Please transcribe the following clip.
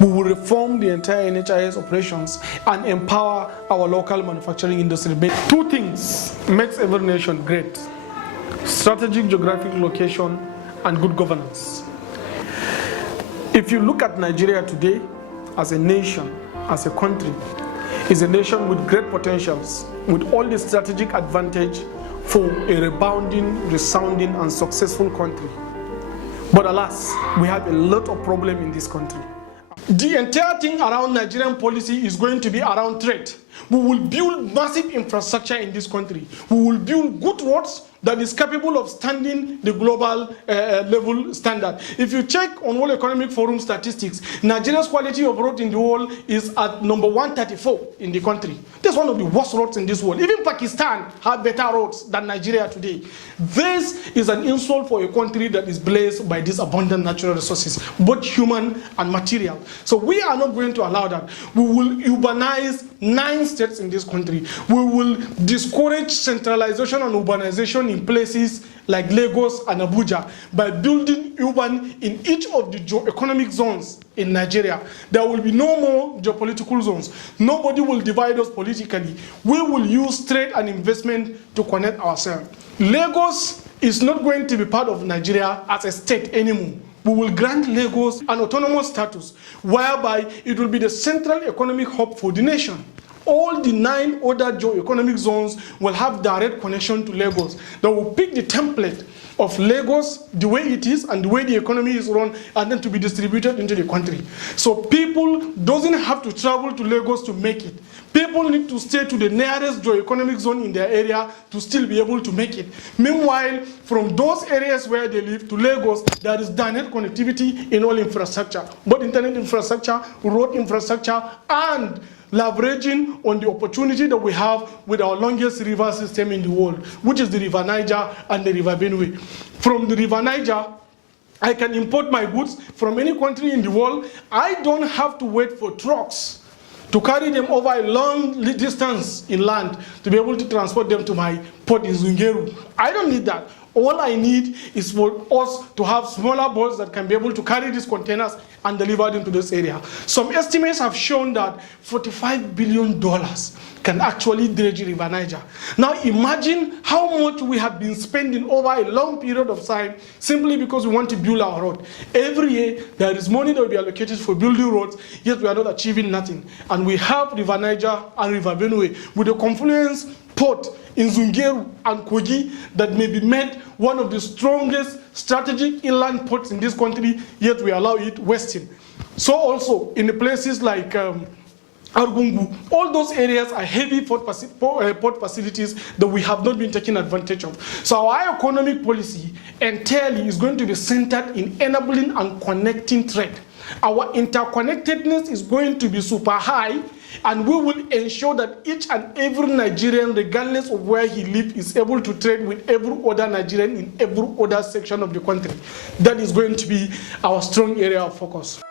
We will reform the entire NHIS operations and empower our local manufacturing industry. Two things makes every nation great: strategic geographic location and good governance. If you look at Nigeria today as a nation, as a country, is a nation with great potentials, with all the strategic advantage for a rebounding, resounding, and successful country. But alas, we have a lot of problems in this country. The entire thing around Nigerian policy is going to be around trade. We will build massive infrastructure in this country. We will build good roads that is capable of standing the global level standard. If you check on World Economic Forum statistics, Nigeria's quality of road in the world is at number 134 in the country. That's one of the worst roads in this world. Even Pakistan have better roads than Nigeria today. This is an insult for a country that is blessed by these abundant natural resources, both human and material. So we are not going to allow that. We will urbanize 9 states in this country. We will discourage centralization and urbanization in places like Lagos and Abuja by building urban in each of the economic zones in Nigeria. There will be no more geopolitical zones. Nobody will divide us politically. We will use trade and investment to connect ourselves. Lagos is not going to be part of Nigeria as a state anymore. We will grant Lagos an autonomous status, whereby it will be the central economic hub for the nation. All the 9 other geo-economic zones will have direct connection to Lagos. They will pick the template of Lagos, the way it is and the way the economy is run, and then to be distributed into the country. So people doesn't have to travel to Lagos to make it. People need to stay to the nearest geo-economic zone in their area to still be able to make it. Meanwhile, from those areas where they live to Lagos, there is direct connectivity in all infrastructure, both internet infrastructure, road infrastructure, and leveraging on the opportunity that we have with our longest river system in the world, which is the River Niger and the River Benue. From the River Niger, I can import my goods from any country in the world. I don't have to wait for trucks to carry them over a long distance inland to be able to transport them to my port in Zungeru. I don't need that. All I need is for us to have smaller boats that can be able to carry these containers and deliver them to this area. Some estimates have shown that $45 billion can actually dredge River Niger. Now imagine how much we have been spending over a long period of time simply because we want to build our road. Every year there is money that will be allocated for building roads, yet we are not achieving nothing. And we have River Niger and River Benue with the confluence port in Zungeru and Kogi that may be made one of the strongest strategic inland ports in this country, yet we allow it wasting. So also in the places like Argungu, all those areas are heavy port facilities that we have not been taking advantage of. So our economic policy entirely is going to be centered in enabling and connecting trade. Our interconnectedness is going to be super high, and we will ensure that each and every Nigerian, regardless of where he lives, is able to trade with every other Nigerian in every other section of the country. That is going to be our strong area of focus.